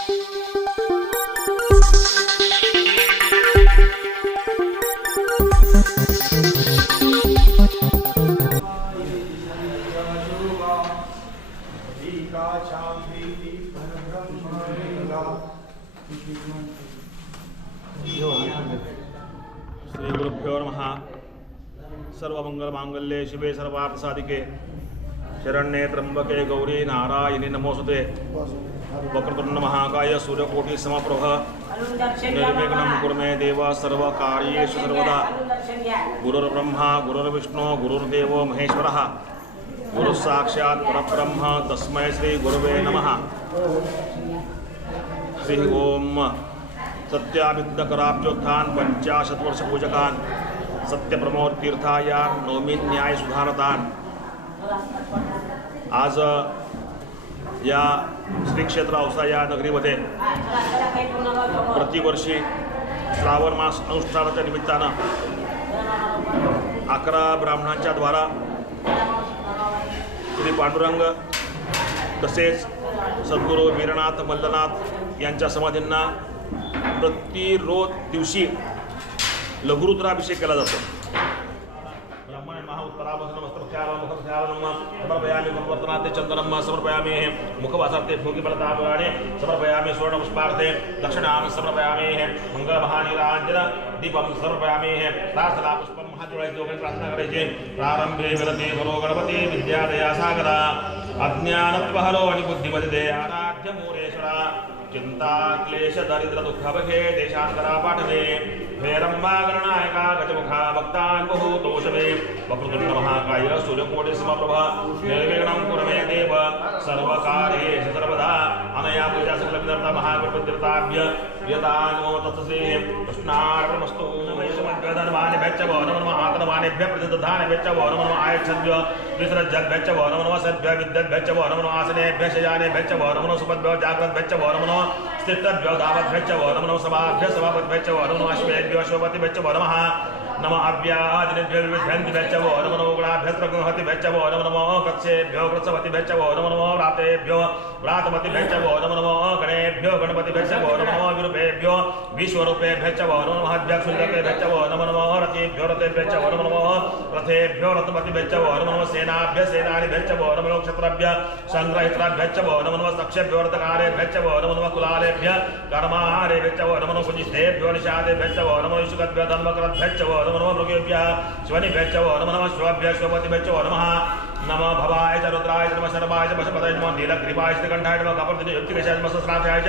श्री गुरुभ्यो नमः. सर्वमंगलमांगल्ये शिवे सर्वार्थसाधिके शरण्ये त्र्यंबके गौरी नारायणी नमोसुते वक्रतुंड महाकाय सूर्यकोटि समप्रभ निर्विघ्नं कुरु मे देव सर्वकार्येषु सर्वदा गुरुर्ब्रह्मा गुरुर्विष्णु गुरुर्देवो महेश्वरः गुरुः साक्षात् परब्रह्म तस्मै श्री गुरुवे नमः श्री ओम सत्याभिद्धकराब्जोत्थान पंचाशत वर्ष पूजकान सत्यप्रमोद तीर्थायान नवमी न्याय सुधारतान आज या श्री क्षेत्र औसा या नगरीमध्ये प्रतिवर्षी श्रावण मास अनुष्ठानाच्या निमित्तानं अकरा ब्राह्मणांच्या द्वारा श्री पांडुरंग तसेच सद्गुरू वीरनाथ मल्लनाथ यांच्या समाधींना प्रतिरोध दिवशी लघुरुद्राभिषेक केला जातो. मुखवर्तनाते चन्दनं समर्पयामि मुखवासार्थे भोगिफलतापराणे समर्पयामि स्वर्णपुष्पार्थे दक्षिणां समर्पयामि मङ्गलमहानीराञ्जन दीपं समर्पयामि प्रार्थनापुष्पं महाजुळायचे प्रार्थना करायची प्रारंभे विरते गुरो गणपती विद्यादया सागरा अज्ञानत्वहरो आणि बुद्धिमध्ये चिन्ता चिंता क्लेश दरिद्र दुःखभगे देशांतरा पाठवे हेरंबा गजमुखा भक्तान बहु तोषवे वक्रतुंड महाकाय सूर्यकोटि निर्विघ्नं कुरु मे देव। सर्वकार्येषु सर्वदा। अनया पूजा सकलविदर्ता महागणपतिर्ताभ्य यदानो तत्से कृष्णार्पणमस्तु। वैष्णवद्वधनवानेभ्यश्च वो नमो नमः आतनवानेभ्य प्रतिदधानेभ्यश्च वो नमो नमः आयच्छद्भ्य सद्भ्य विद्यद्भ्यश्च वो नमो नमः आसनेभ्य जाग्रद्भ्यश्च वो स्थितभ्यो धावद्भ्यश्च नमः सभाभ्य सभापतिभ्यश्च वो अश्वेभ्यो अश्वपतिभ्यश्च नम विभ्यन्तिभ्यश्च नमो नमो गुणाभ्यस्त्रगृहतिभ्यश्च वो नमो नमो वृक्षेभ्यो वृक्षवतिभ्यश्च नमो व्रातेभ्यो व्रातमतिभ्यश्च वो नमो गणेभ्यो गणपतिभ्यश्च वो नमो विरूपेभ्यो विश्वरूपेभ्यश्च वो नमो नमः नमो रथेभ्यो रथेभ्यश्च वो नमो रथेभ्यो रथपतिभ्यश्च वो नमो सेनाभ्य सेनानिभ्यश्च वो नमो नमो क्षत्रभ्य सङ्ग्रहित्राभ्यश्च वो नमो सक्षेभ्यो रथकारेभ्यश्च वो नमो नमः कुलालेभ्य कर्माहारेभ्यश्च वो नमो नमः कुजिष्ठेभ्यो निषादेभ्यश्च वो नमो युषुकद्भ्यो धर्मकरद्भ्यश्च वो नमो नमः मृगेभ्यः शिवनिभ्यश्च वो नमः वो नमः। नमः भवाय च रुद्राय च नमः शर्माय च पशुपतये नमः। नीलग्रीवाय च कंठाय नमः। कपर्दिने युक्तिकेशाय नमः च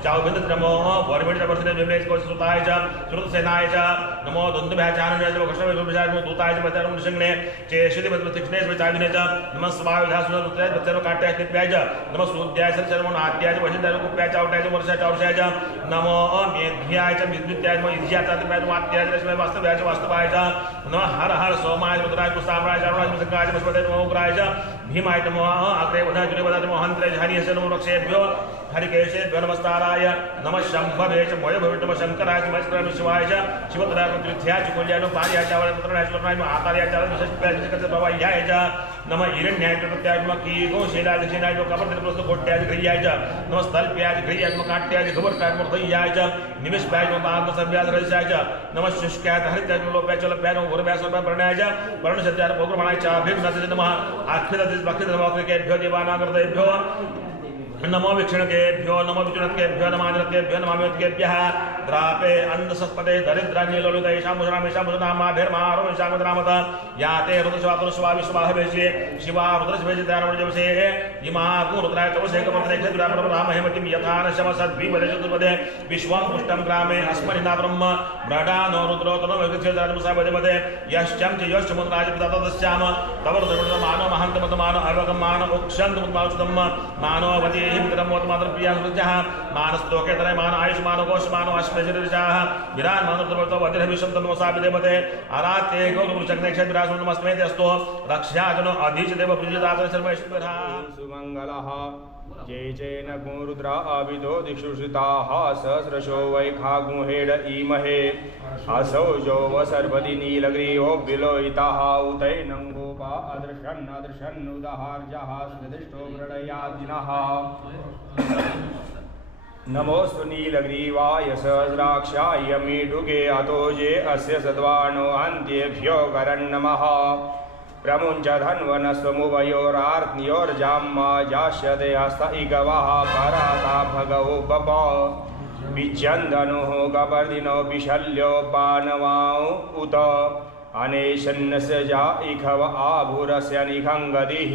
हो, सुधाय विद्याय च नमो ज्येष्ठाय च कनिष्ठाय नमो नमो मध्यमाय च श्रुतसेनाय च नमो च च दूताय च च नमः स्वाय विधा कृप्याय च नमः सूद्याय च च वशिन्दाय कुप्याय च वर्षाय च नमो च विद्युत्याय च च वात्याय च वास्तव्याय च वास्तवाय च नमः हर हर सोमाय रुद्राय च च अरुणाय च संगाय च वस्पते नमो उग्राय च भीमाय नमो अग्रे वधाय वधाय च नमो हरिकेशेभ्यो नमस्ताराय नमः शम्भवे च मोय भवे नमः शङ्कराय महेश्वराय शिवाय च शिवतराय च त्रिथ्याय च कुल्याय च पार्याय च आवराय पुत्राय आकार्याय च विशेषप्याय च प्रवाह्याय च नमः हिरण्याय च प्रत्याय च कीगो शेलाय च कपर्दित प्रस्त कोट्याय च गृह्याय च नमः स्थल्प्याय च गृह्याय च काट्याय च गवर्ताय च च निमिषप्याय च पांग सभ्याय च रजसाय च नमः शुष्काय च हरित्याय च लोप्याय च लप्याय च गुरुभ्याय च पर्णाय च पर्णसत्याय च च अभिघ्नस्य नमः आख्यदतिस भक्तित नमः कृकेभ्यो देवानागृतेभ्यो नमो वीक्षणकेभ्यो नमो विचुणकेभ्यो नमाजनकेभ्यो नमामिवत्केभ्यः द्रापे अन्धसत्पदे दरिद्रान्यलोलितैषां मुषरामेषां मुषनामाभिर्मारोषां मुद्रामत या ते रुद्रशिवातुरशिवा विश्वाहवेशे शिवा रुद्रशिवेशितारमणजवसे इमा रुद्राय तवसे कपर्तने क्षेत्रामहेमतिं यथा न शमसद्विपदे चतुर्पदे विश्वं पुष्टं ग्रामे अस्मनिना ब्रह्म ब्रडानो रुद्रो तनोविक्षेत्रानुसापदे यश्चं च यश्च मुद्राज पिता तदस्याम तव रुद्रमणो मानो महान्तमतमानो अवगं मानो उक्षन्तमुद्मानुषुतम् मानो वती मोत मात्र प्रिया सुरजः मानस्तोके तरे मान आयुष मानो कोश मानो अश्व नमस्तेजरिजाः विरान् देवते वतिरभिषं तन्मसा विदेवते आरात्ये गौतमचक्रेक्ष विराजो नमस्ते अस्तु रक्ष्याजनो अधीच देव प्रियदातन सर्वेश्वरः सुमङ्गलः जय गुरुद्रा अविदो दिक्षुषिताः सहस्रशो वैखागुहेड ईमहे। असौ जो सर्वदि नीलग्रीवो विलोहिताः उतैनङ्गोपा अदृशन् अदृशन् उदहार्जः सुदिष्टो मृडयादिनः। नमोऽस्तु नीलग्रीवाय सहस्राक्षाय मीडुगे अतोजे अस्य सद्वाणो अन्त्येभ्यो करन्नमः प्रमुञ्च धन्वनस्वमुभयोरार्त्योर्जाम्मा जास्यते हस्त इगवः पराता भगवो बप। विच्यन्दनुः गवर्दिनो विशल्यो पानवाौ उत। अनेशन्नस्य जा इखव आभुरस्य निखङ्गदिः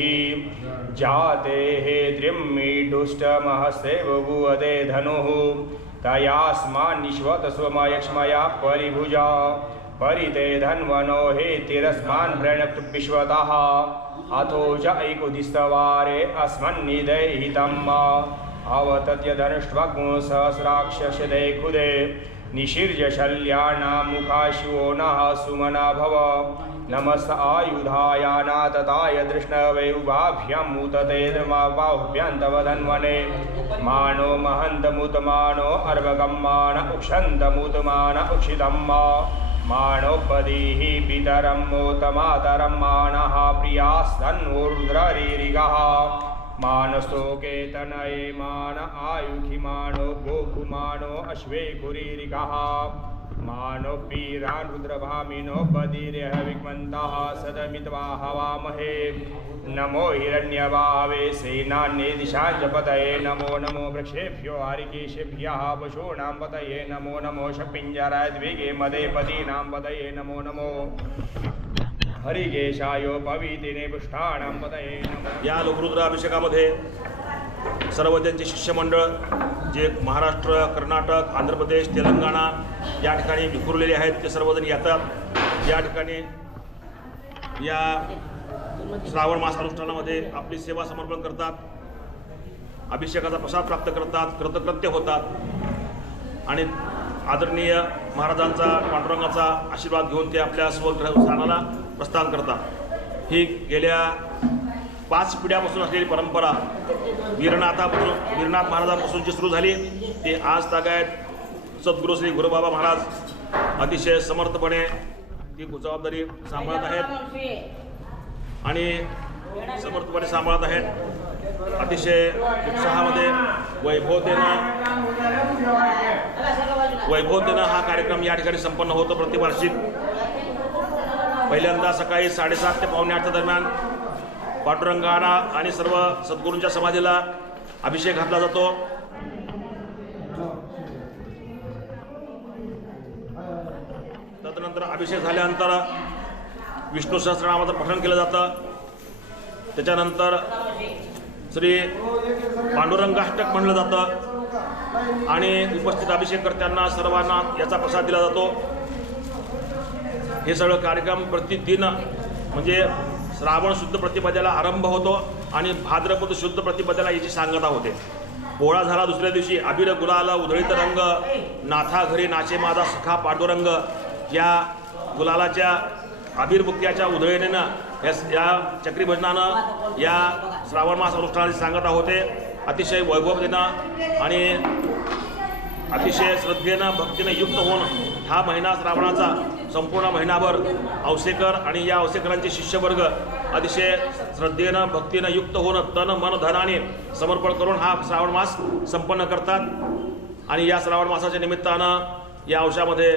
जाते हे त्रिम्मीडुष्टमहस्ते बुवते धनुः। तयास्मान्निश्वत स्वमयक्ष्मया परिभुजा। परिते धन्वनो हे तिरस्मान् प्रणप्त विश्वतः। अथो च ऐकुदिस्तवारे अस्मन्निदैहितम् अवतत्य धनुष्वग्मो सहस्राक्षशदे खुदे। निशीर्य शल्याणां मुखाशिवो नः सुमना भव। नमस्त आयुधायानातताय दृष्णवे उभाभ्यम् धन्वने मानो महन्तमुतमानो अर्वगम्मान उक्षन्तमुतमान उक्षितम्। मा माणोपदीः पितरं मोतमातरं मानः प्रियास्तन्वोर्द्ररीरिगः मानस्तोकेतनये मान आयुखिमानो गोकुमानो अश्वे कुरीरिकः मानो पीरान् रुद्रभामिनो बदिरेह विग्मन्तः सदमित्वा हवामहे। नमो हिरण्यभावे सेनान्ये दिशाञ्जपतये नमो नमो वृक्षेभ्यो हरिकेशेभ्यः पशूनां पतये नमो नमो शपिञ्जराय द्विगे मदेपदीनां पतये नमो नमो हरिकेशायोपवीतिने पुष्टाणां पतये या लघुरुद्राभिषेकामध्ये सर्व त्यांचे शिष्यमंडळ जे महाराष्ट्र कर्नाटक आंध्र प्रदेश तेलंगणा या ठिकाणी विखुरलेले आहेत ते सर्वजण येतात. या ठिकाणी या श्रावण मास अनुष्ठानामध्ये आपली सेवा समर्पण करतात. अभिषेकाचा प्रसाद प्राप्त करतात कृतकृत्य होतात. आणि आदरणीय महाराजांचा पांडुरंगाचा आशीर्वाद घेऊन ते आपल्या स्वगृहस्थानाला प्रस्थान करतात. ही गेल्या पाच पिढ्यापासून असलेली परंपरा वीरनाथापासून वीरनाथ महाराजांपासूनची सुरू झाली. ते आज तागायत सद्गुरू श्री गुरुबाबा महाराज अतिशय समर्थपणे ती जबाबदारी सांभाळत आहेत. आणि समर्थपणे सांभाळत आहेत. अतिशय उत्साहामध्ये वैभवतेनं वैभवतेनं हा कार्यक्रम या ठिकाणी संपन्न होतो प्रतिवार्षिक पहिल्यांदा सकाळी साडेसात ते पावणे आठच्या दरम्यान पांडुरंगाना आणि सर्व सद्गुरूंच्या समाधीला अभिषेक घातला जातो. त्यानंतर अभिषेक झाल्यानंतर विष्णू सहस्रनामाचं पठण केलं जातं. त्याच्यानंतर श्री पांडुरंगाष्टक म्हणलं जातं. आणि उपस्थित अभिषेककर्त्यांना सर्वांना याचा प्रसाद दिला जातो. हे सगळं कार्यक्रम प्रतिदिन म्हणजे श्रावण शुद्ध प्रतिपदेला आरंभ होतो आणि भाद्रपद शुद्ध प्रतिपदेला याची सांगता होते. पोळा झाला दुसऱ्या दिवशी अबिर गुलाला उधळीत रंग नाथा घरी नाचे माझा सखा पांडुरंग. या गुलालाच्या अबिरबुक्याच्या उधळीनेनं या या चक्रीभजनानं या श्रावण मास अनुष्ठानाची सांगता होते. अतिशय वैभवतेनं आणि अतिशय श्रद्धेनं भक्तीनं युक्त होऊन हा महिना श्रावणाचा संपूर्ण महिनाभर औसेकर आणि या औसेकरांचे शिष्यवर्ग अतिशय श्रद्धेनं भक्तीनं युक्त होऊन तन मन धनाने समर्पण करून हा श्रावण मास संपन्न करतात. आणि या श्रावण मासाच्या निमित्तानं या अंशामध्ये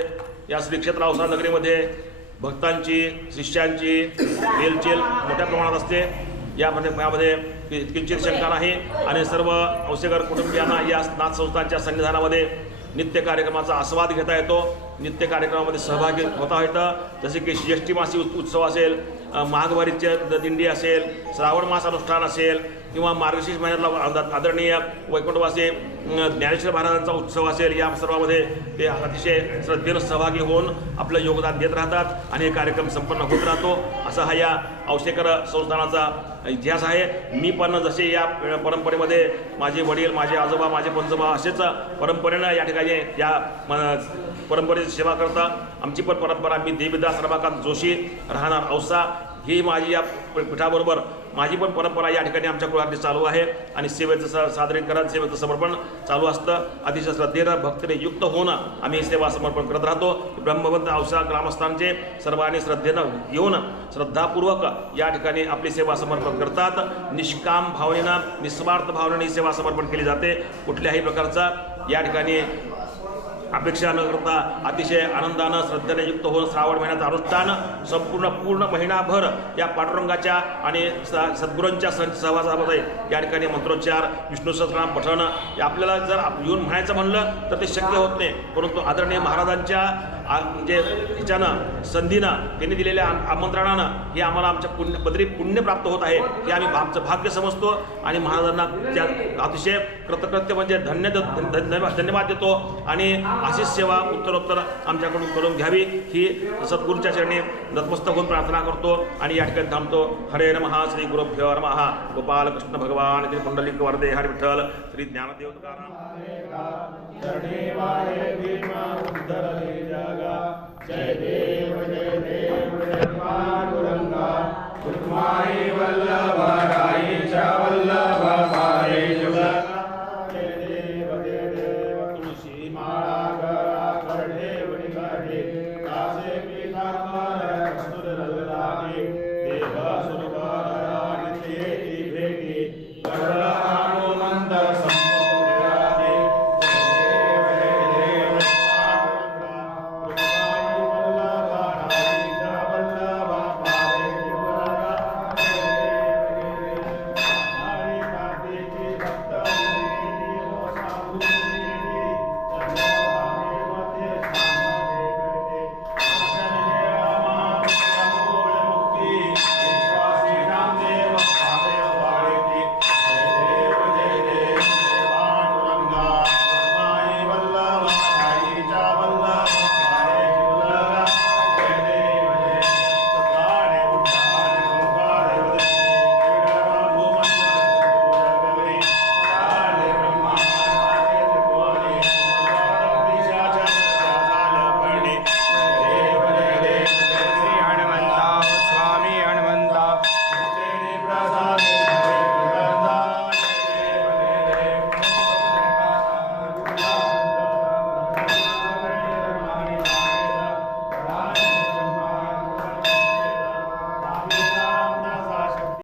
या श्री क्षेत्र औसा नगरीमध्ये भक्तांची शिष्यांची हेलचेल मोठ्या प्रमाणात असते. यामध्ये यामध्ये किंचित शंका नाही. आणि सर्व औसेकर कुटुंबियांना या नाथ संस्थांच्या सन्निधानामध्ये नित्य कार्यक्रमाचा आस्वाद घेता येतो. नित्य कार्यक्रमामध्ये सहभागी होता येतं जसे की एस टी मासी उत्- उत्सव असेल अ, द- दिंडी असेल श्रावण मास अनुष्ठान असेल किंवा मार्गशीर्ष महिन्यातला आदरणीय वैकुंठवासी ज्ञानेश्वर महाराजांचा उत्सव असेल या सर्वामध्ये ते अतिशय श्रद्धेनं सहभागी होऊन आपलं योगदान देत राहतात आणि हे कार्यक्रम संपन्न होत राहतो. असा हा या औषेकर संस्थानाचा इतिहास आहे. मी पण जसे या परंपरेमध्ये माझे वडील माझे आजोबा माझे पंजोबा असेच परंपरेनं या ठिकाणी या म- परंपरेची सेवा करता. आमची पण परंपरा मी देवीदास रमाकांत जोशी राहणार औसा. ही माझी या पिठाबरोबर पीठाबरोबर माझी पण परंपरा या ठिकाणी आमच्या कुळातली चालू आहे. आणि सेवेचं स सादरीकरण सेवेचं समर्पण चालू असतं. अतिशय श्रद्धेनं भक्तीने युक्त होऊन आम्ही सेवा समर्पण करत राहतो. ब्रह्मवंत औसा ग्रामस्थांचे सर्वांनी श्रद्धेनं येऊन श्रद्धापूर्वक या ठिकाणी आपली सेवा समर्पण करतात. निष्काम भावनेनं निस्वार्थ भावनेने सेवा समर्पण केली जाते. कुठल्याही प्रकारचा या ठिकाणी अपेक्षा न करता अतिशय आनंदानं श्रद्धेने युक्त होऊन श्रावण महिन्याचं अनुष्ठान संपूर्ण पूर्ण महिनाभर या पांडुरंगाच्या आणि स- सद्गुरूंच्या सं सहवासामध्ये या ठिकाणी मंत्रोच्चार विष्णू सहस्रनाम पठण हे आपल्याला जर आप- येऊन म्हणायचं म्हणलं तर ते शक्य होत नाही. परंतु आदरणीय महाराजांच्या म्हणजे हिच्यानं संधीनं त्यांनी दिलेल्या आम- आमंत्रणानं हे आम्हाला आमच्या पुण्य बदरी पुण्य प्राप्त होत आहे हे आम्ही आमचं भाग्य समजतो आणि महाराजांना त्या अतिशय कृतकृत्य म्हणजे धन्य धन्यवाद धन्यवाद देतो आणि अशीच सेवा उत्तरोत्तर आमच्याकडून करून घ्यावी. ही सद्गुरूंच्या चरणी नतमस्तक होऊन प्रार्थना करतो आणि या ठिकाणी थांबतो. हरे नमहा श्री गुरुभ्य नमहा गोपाल कृष्ण भगवान श्री पुंडलिक वरदे हरी विठ्ठल श्री ज्ञानदेव तुकाराम तुळशी माळा भीमा उद्धरले जागा. जय देव